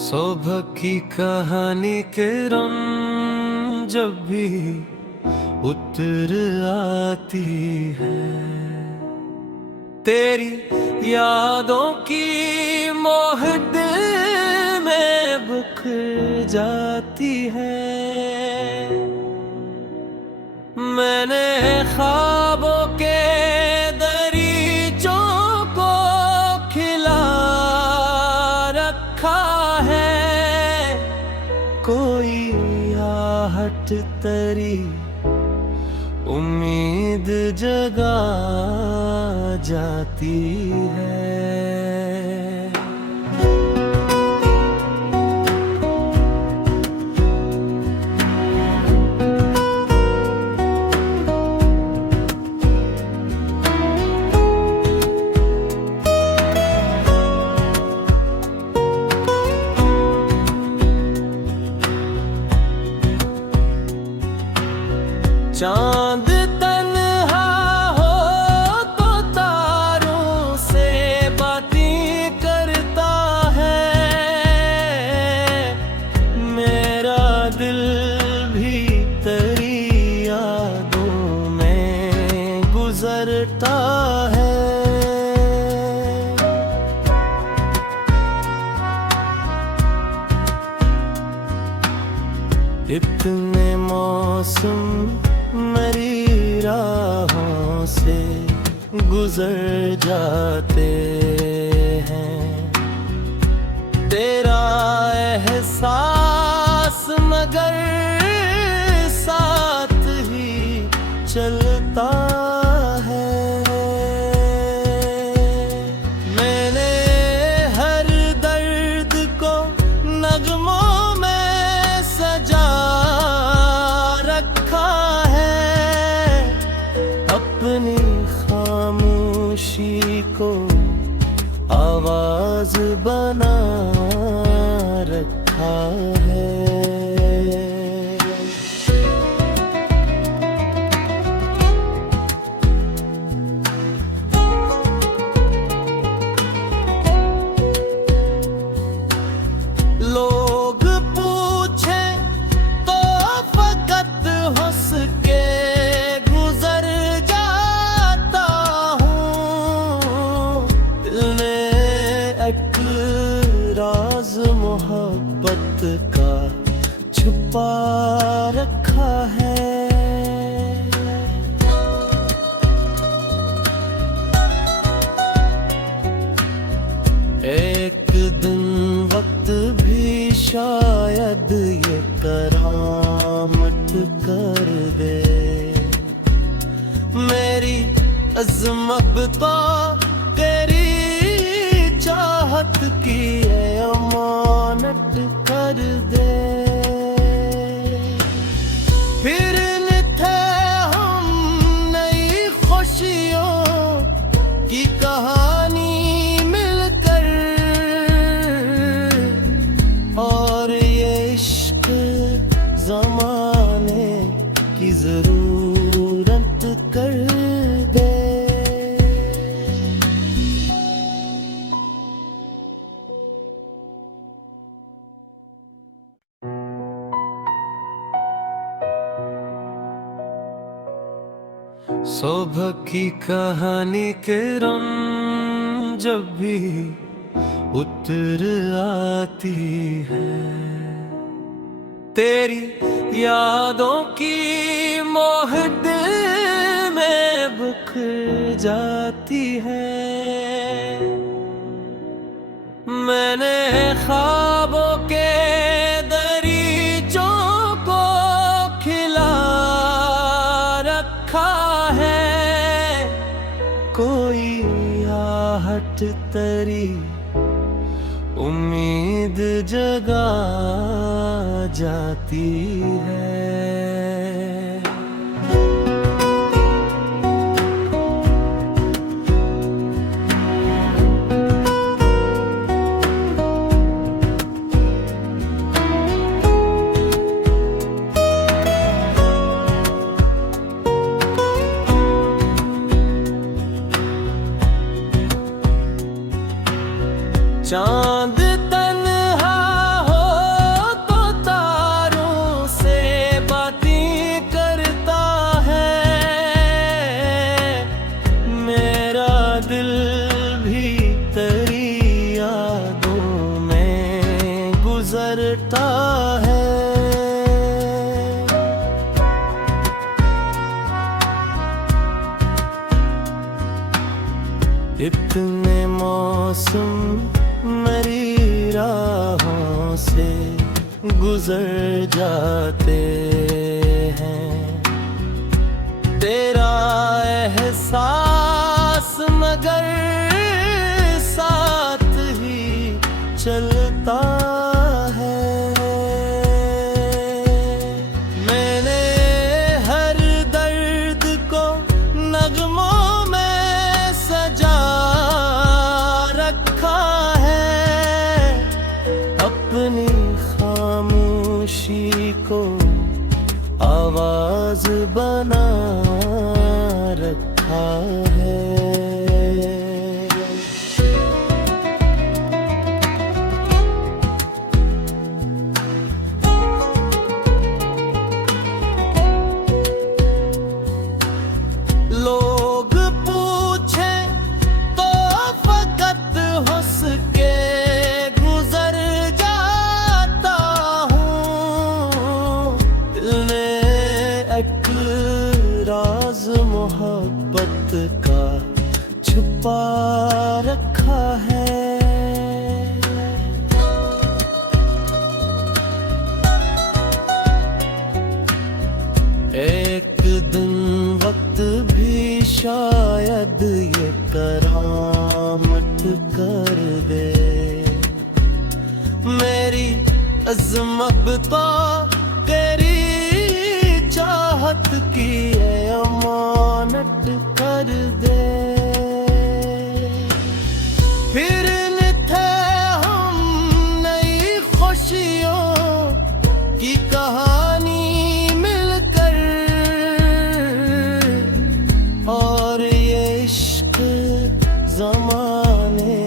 सुबह की कहानी के रंग जब भी उतर आती है, तेरी यादों की मोहक में बिखर जाती है। मैंने ख्वाबों के दरीचों को खिला रखा है, कोई आहट तरी उम्मीद जगा जाती है। चांद तन्हा हो तो तारों से बातें करता है, मेरा दिल भी तेरी यादों में गुजरता है। इतने मौसम मेरी राहों से गुजर जाते हैं, तेरा एहसास मगर साथ ही चलता है। मैंने हर दर्द को नगमों में सजा अपनी खामोशी को आवाज बना रखा है। लोग पूछे तो फकत हंस के राज मोहब्बत का छुपा रखा है। एक दिन वक्त भी शायद ये करामत कर दे, मेरी अज़मत तो तेरी चाहत की अमानत कर दे। फिर थे हम नई खुशियों की कहानी मिलकर, और ये इश्क ज़माने की ज़रूरत कर दे। सुबह की कहानी के रंग जब भी उतर आती है, तेरी यादों की मोहक में बिखर जाती है। मैंने ख्वाबों के दरीचों को खिला रखा है, कोई आहट तरी उम्मीद जगा जाती है। चांद तन्हा इतने मौसम मेरी राहों से गुजर जाते हैं, तेरा एहसास मगर साथ ही चलता है। मैंने हर दर्द को नगमों में सजा रखा है, अपनी खामोशी को आवाज बना रखा है। लोग पूछे तो फकत हंस के गुजर जाता हूँ, दिल ने एक राज मोहब्बत का छुपा रखा है। एक दिन वक्त भी शायद ये करामत कर दे, मेरी अज़मत तो तेरी चाहत की अमानत कर दे। फिर थे हम नई खुशियों की कहानी मिलकर, और ये इश्क ज़माने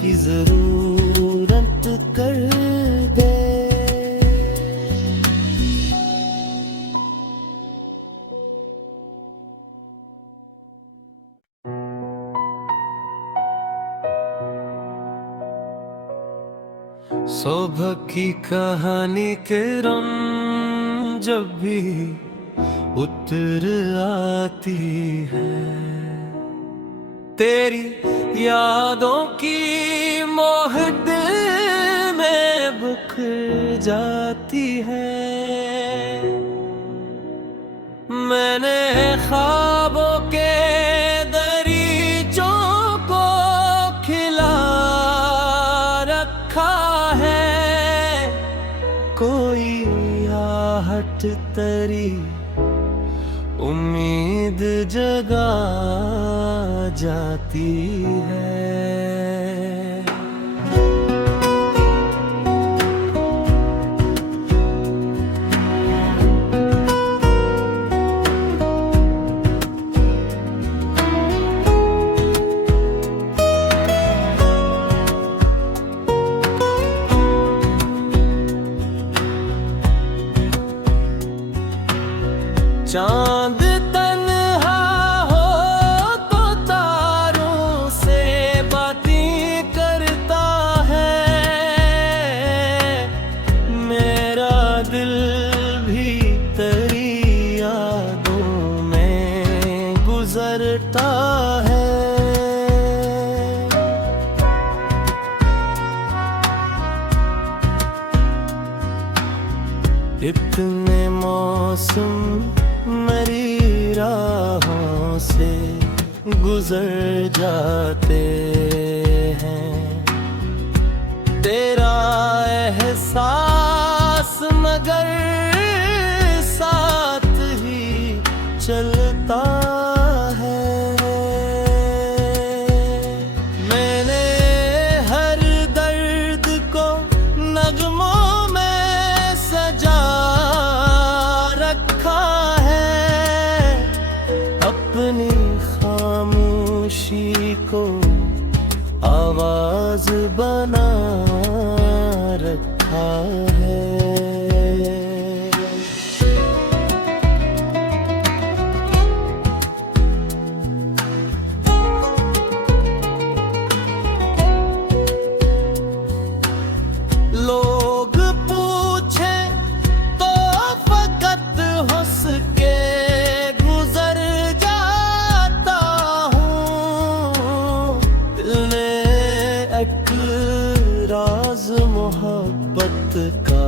की ज़रूरत कर दे। सुबह की कहानी के रंग जब भी उतर आती है, तेरी यादों की मोहत में बिखर जाती है। मैंने ख्वाबों के दरीचों को खिला रखा है, कोई आहट तेरी उम्मीद जगा जाती है। चांद तन्हा हो तो तारों से बातें करता है, मेरा दिल भी तेरी यादों में गुजरता है। इतने मौसम मेरी राहों से गुजर जाते हैं, तेरा एहसास मगर साथ ही चलता है। मैंने हर दर्द को नगमों में सजा रखा है, अपनी खामोशी को आवाज बना रखा है। लोग पूछे तो फकत हंस के गुजर जाता हूँ, का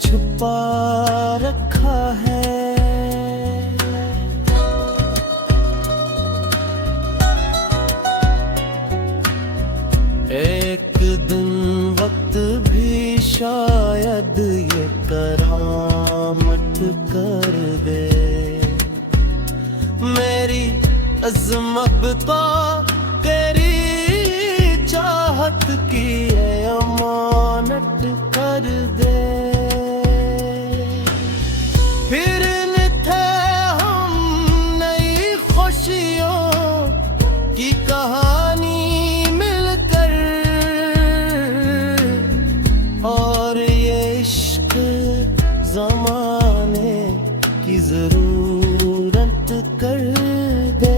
छुपा रखा है। एक दिन वक्त भी शायद ये करामत कर दे, मेरी अज़मत तो तेरी चाहत की अमानत कर दे। फिर थे हम नई खुशियों की कहानी मिलकर, और ये इश्क ज़माने की ज़रूरत कर दे।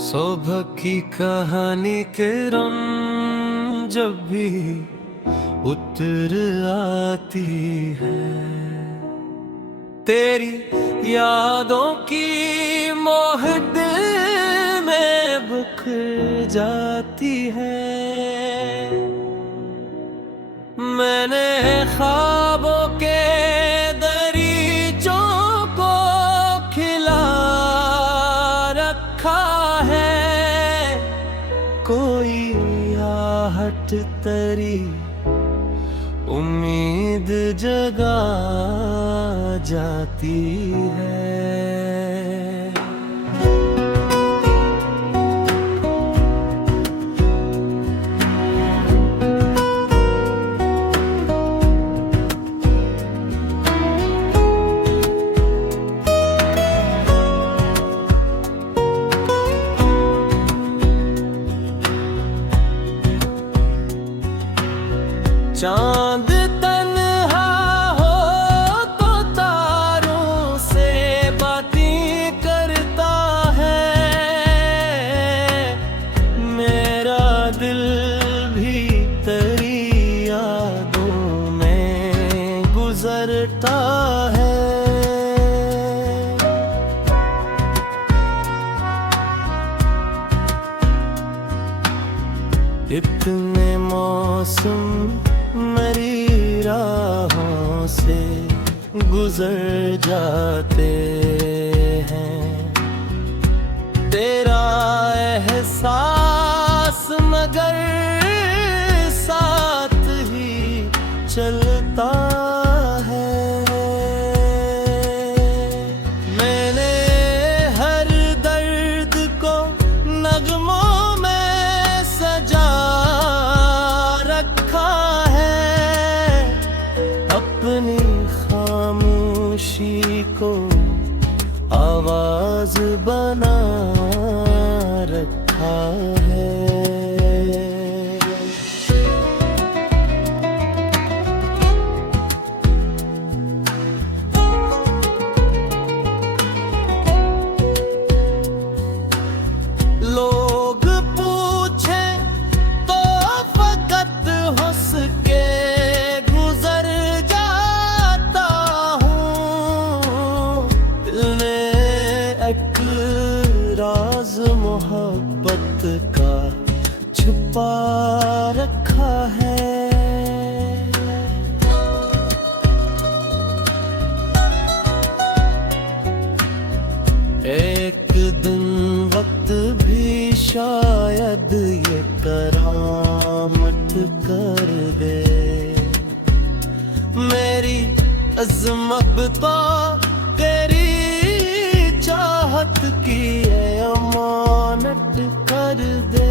सुबह की कहानी के रंग जब भी उतर आती है, तेरी यादों की मोहत में बिखर जाती है। मैंने ख्वाबों के दरीचों को खिला रखा है, कोई आहट तेरी उम्मीद जगा जाती है। चांद तन्हा हो तो तारों से बातें करता है, मेरा दिल भी तेरी यादों में गुजरता है। इतने मौसम मेरी राहों से गुजर जाते हैं, तेरा एहसास मगर साथ ही चलता है। मैंने हर दर्द को नगमों में सजा रखा है, अपनी खामोशी को आवाज बना रखा है। लोग पूछे तो फकत हंस के गुजर जाता हूँ, दिल में एक राज मोहब्बत का छुपा रखा है। एक दिन वक्त भी शायद ये करामत कर दे, मेरी अज़मत तो तेरी चाहत की अमानत कर दे।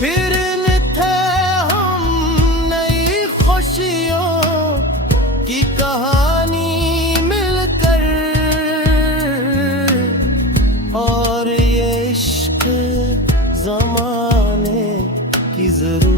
फिर थे हम नई खुशियों की कहानी मिलकर, और ये इश्क ज़माने की ज़रूरत